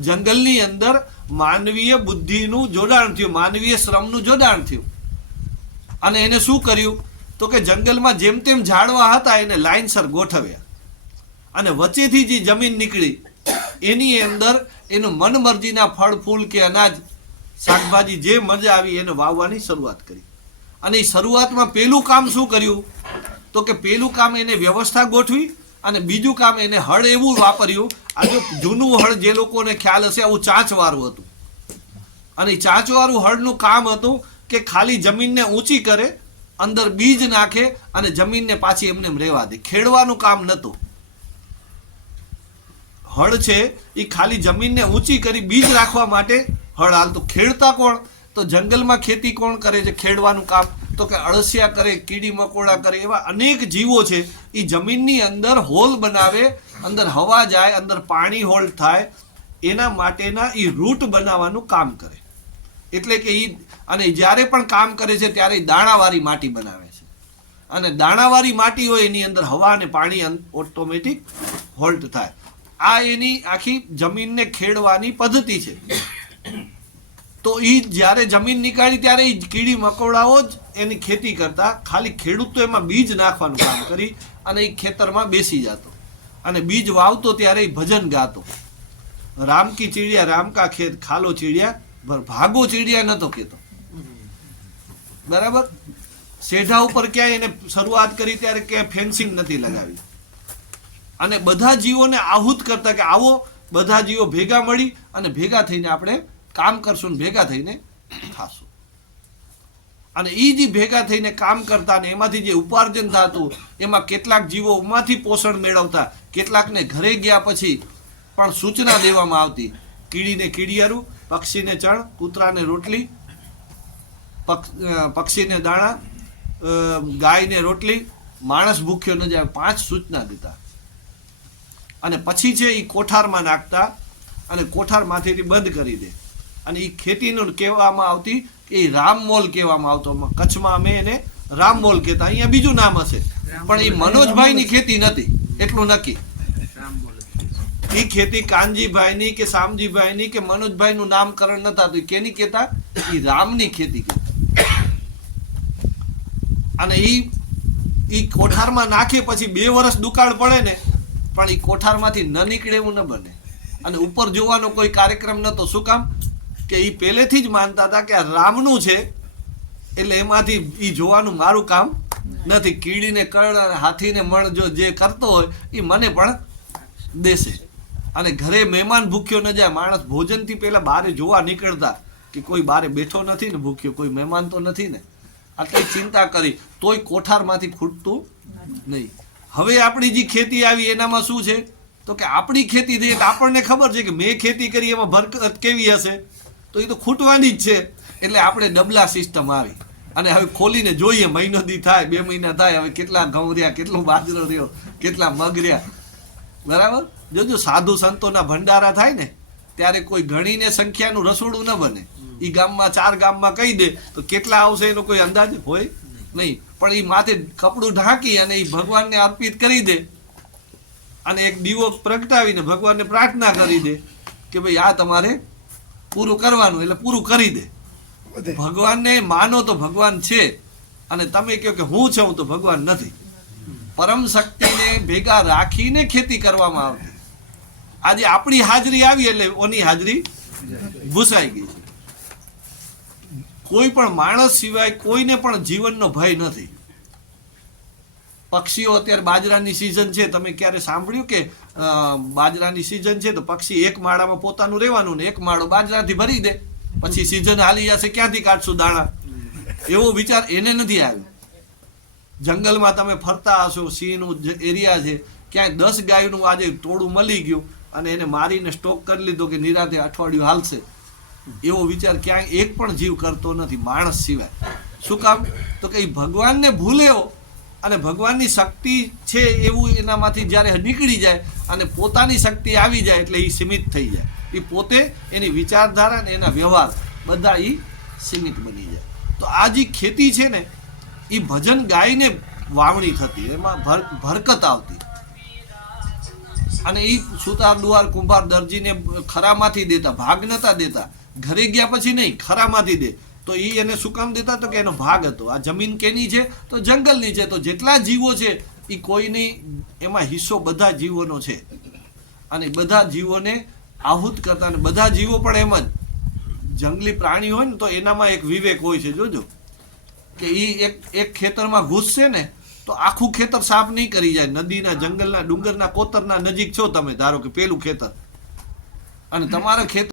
જંગલની અંદર માનવીય બુદ્ધિનું જોડાણ થયું, માનવીય શ્રમનું જોડાણ થયું. અને એને શું કર્યું? તો કે જંગલમાં જેમ તેમ ઝાડવા હતા, એને લાઇનસર ગોઠવ્યા. અને વચ્ચેથી જે જમીન નીકળી, એની અંદર એનું મનમરજીના ફળ, ફૂલ કે અનાજ, શાકભાજી જે મજા આવી, એને વાવવાની શરૂઆત કરી. અને એ શરૂઆતમાં પેલું કામ શું કર્યું? તો કે પેલું કામ એને વ્યવસ્થા ગોઠવી અને બીજું કામ એને હળ એવું વાપર્યું, આ જો જૂનું હળ જે લોકોને ખ્યાલ હશે, આવું ચાંચવાળું હતું. અને ચાંચવાળું હળનું કામ હતું કે ખાલી જમીનને ઊંચી કરે, અંદર બીજ નાખે અને જમીનને પાછી એમને રહેવા દે. ખેડવાનું કામ નહોતું. હળ છે, એ ખાલી જમીનને ઊંચી કરી બીજ રાખવા માટે હળ હાલતું. ખેડતા કોણ? તો જંગલમાં ખેતી કોણ કરે છે? ખેડવાનું કામ. તો કે અળસિયા કરે, કીડી મકોડા કરે, એવા અનેક જીવો છે એ જમીનની અંદર હોલ બનાવે, અંદર હવા જાય, અંદર પાણી હોલ્ડ થાય, એના માટેના એ રૂટ બનાવવાનું કામ કરે. એટલે કે એ અને જ્યારે પણ કામ કરે છે, ત્યારે દાણાવાળી માટી બનાવે છે. અને દાણાવાળી માટી હોય, એની અંદર હવા અને પાણી ઓટોમેટિક હોલ્ટ થાય. આ એની આખી જમીનને ખેડવાની પદ્ધતિ છે. તો એ જ્યારે જમીન નીકાળી, ત્યારે એ કીડી, મકોડાઓ જ એની ખેતી કરતા ખાલી ખેડૂત એમાં બીજ નાખવાનું કામ કરી અને એ ખેતરમાં બેસી જતો. અને બીજ વાવતો ત્યારે એ ભજન ગાતો. રામકી ચીડિયા, રામકા ખેત, ખાલો ચીડિયા ભાગો ચીડિયા નતો કહેતો બરાબર? શેઢા ઉપર ક્યાંય એને શરૂઆત કરી ત્યારે ક્યાંય ફેન્સિંગ નથી લગાવી. અને બધા જીવોને આહુત કરતા કે આવો, બધા જીવો ભેગા મળી અને ભેગા થઈને આપણે કામ કરશું ને ભેગા થઈને ખાશું. અને એ જે ભેગા થઈને કામ કરતા ને એમાંથી જે ઉપાર્જન થતું, એમાં કેટલાક જીવો એમાંથી પોષણ મેળવતા, કેટલાકને ઘરે ગયા પછી પણ સૂચના દેવામાં આવતી, કીડીને કીડિયારું પક્ષીને ચણ, કૂતરાને રોટલી, પક્ષ- પક્ષીને દાણા ગાયને રોટલી, માણસ ભૂખ્યો ન જાય, પાંચ સૂચના દેતા. અને પછી છે એ કોઠારમાં નાખતા અને કોઠારમાંથી બંધ કરી દે. અને એ ખેતીનું કહેવામાં આવતી કે એ રામમોલ કહેવામાં આવતો કચ્છમાં અમે એને રામમોલ કહેતા. અહીંયા બીજું નામ હશે. પણ એ મનોજભાઈની ખેતી નથી. એટલું નક્કી. એ ખેતી કાનજીભાઈની કે શામજીભાઈની કે મનોજભાઈનું નામકરણ નતા થતું. કેની કહેતા? એ રામની ખેતી અને એ એ કોઠારમાં નાખે પછી બે વર્ષ દુકાળ પડે ને પણ એ કોઠારમાંથી ન નીકળે એવું ન બને. અને ઉપર જોવાનો કોઈ કાર્યક્રમ નતો શું કામ? કે એ પહેલેથી જ માનતા હતા કે આ રામનું છે, એટલે એમાંથી એ જોવાનું મારું કામ નથી. કીડીને અને હાથીને મણ જો જે કરતો હોય એ મને પણ દેશે. અને ઘરે મહેમાન ભૂખ્યો ન જાય, માણસ ભોજનથી પહેલાં બહાર જોવા નીકળતા કે કોઈ બારે બેઠો નથી ને ભૂખ્યો, કોઈ મહેમાન તો નથી ને. આટલી ચિંતા કરી, તોય કોઠારમાંથી ખૂટતું નહીં. હવે આપણી જે ખેતી આવી, એનામાં શું છે? તો કે આપણી ખેતી થઈ, એટલે આપણને ખબર છે કે મેં ખેતી કરી, એમાં બરકત કેવી હશે? તો એ તો ખૂટવાની જ છે. એટલે આપણે ડબલા સિસ્ટમ આવી. અને હવે ખોલીને જોઈએ, મહિનો દી થાય, બે મહિના થાય, હવે કેટલા ઘઉં રહ્યા, કેટલો બાજરો રહ્યો, કેટલા મગ રહ્યા. બરાબર? જોજો સાધુ સંતોના ભંડારા થાય ને, ત્યારે કોઈ ગણીને સંખ્યાનું રસોડું ન બને. એ ગામમાં, ચાર ગામમાં કહી દે, તો કેટલા આવશે એનો કોઈ અંદાજ હોય નહીં. પણ એ માથે કપડું ઢાંકી અને એ ભગવાનને અર્પિત કરી દે. અને એક દીવો પ્રગટાવીને ભગવાનને પ્રાર્થના કરી દે કે ભાઈ, આ તમારે પૂરું કરવાનું એટલે પૂરું કરી દે. ભગવાનને માનો તો ભગવાન છે અને તમે કહો કે હું છું તો ભગવાન નથી. પરમ શક્તિને ભેગા રાખીને ખેતી કરવામાં આવતી. આજે આપણી હાજરી આવી એટલે ઓની હાજરી ભૂસાઈ ગઈ છે. કોઈ પણ માણસ સિવાય કોઈને પણ જીવનનો ભય નથી. પક્ષીઓ અત્યારે બાજરાની સિઝન છે. તમે ક્યારે સાંભળ્યું કે બાજરાની સિઝન છે તો પક્ષી એક માળામાં પોતાનું રહેવાનું ને એક માળો બાજરાથી ભરી દે. પછી સિઝન હાલી જશે, ક્યાંથી કાઢશું દાણા? એવો વિચાર એને નથી આવ્યો. જંગલમાં તમે ફરતા હશો, સિંહનું એરિયા છે, ક્યાંય દસ ગાયનું આજે ટોળું મળી ગયું અને એને મારીને સ્ટોક કરી લીધો કે નિરાતે અઠવાડિયું હાલશે. એવો વિચાર ક્યાંય એક પણ જીવ કરતો નથી, માણસ સિવાય. શું કામ? તો કે ભગવાનને ભૂલ્યો અને ભગવાનની શક્તિ છે એવું એનામાંથી જ્યારે નીકળી જાય અને પોતાની શક્તિ આવી જાય એટલે એ સીમિત થઈ જાય. એ પોતે એની વિચારધારા અને એના વ્યવહાર બધા એ સીમિત બની જાય. તો આ જે ખેતી છે ને એ ભજન ગાઈને વાવણી થતી, એમાં ભર, ભરકત આવતી. અને એ સુતાર દુવાર કુંભાર દરજીને ખરામાંથી દેતા, ભાગ નતા દેતા. ઘરે ગયા પછી નહીં, ખરામાંથી દે. તો એ એને શું કામ દેતા? તો કે એનો ભાગ હતો. આ જમીન કેની છે? તો જંગલની છે. તો જેટલા જીવો છે એ કોઈની એમાં હિસ્સો બધા જીવોનો છે. અને બધા જીવોને આહુત કરતા અને બધા જીવો પણ એમ જ. જંગલી પ્રાણી હોય ને તો એનામાં એક વિવેક હોય છે. જોજો. કે એ એક એક ખેતરમાં ઘૂસશે ને, તો આખું ખેતર સાફ નહીં કરી જાય. નદીના, જંગલના, ડુંગરના, કોતરના નજીક છો તમે. ધારો કે પેલું ખેતર. અને તમારા ખેતર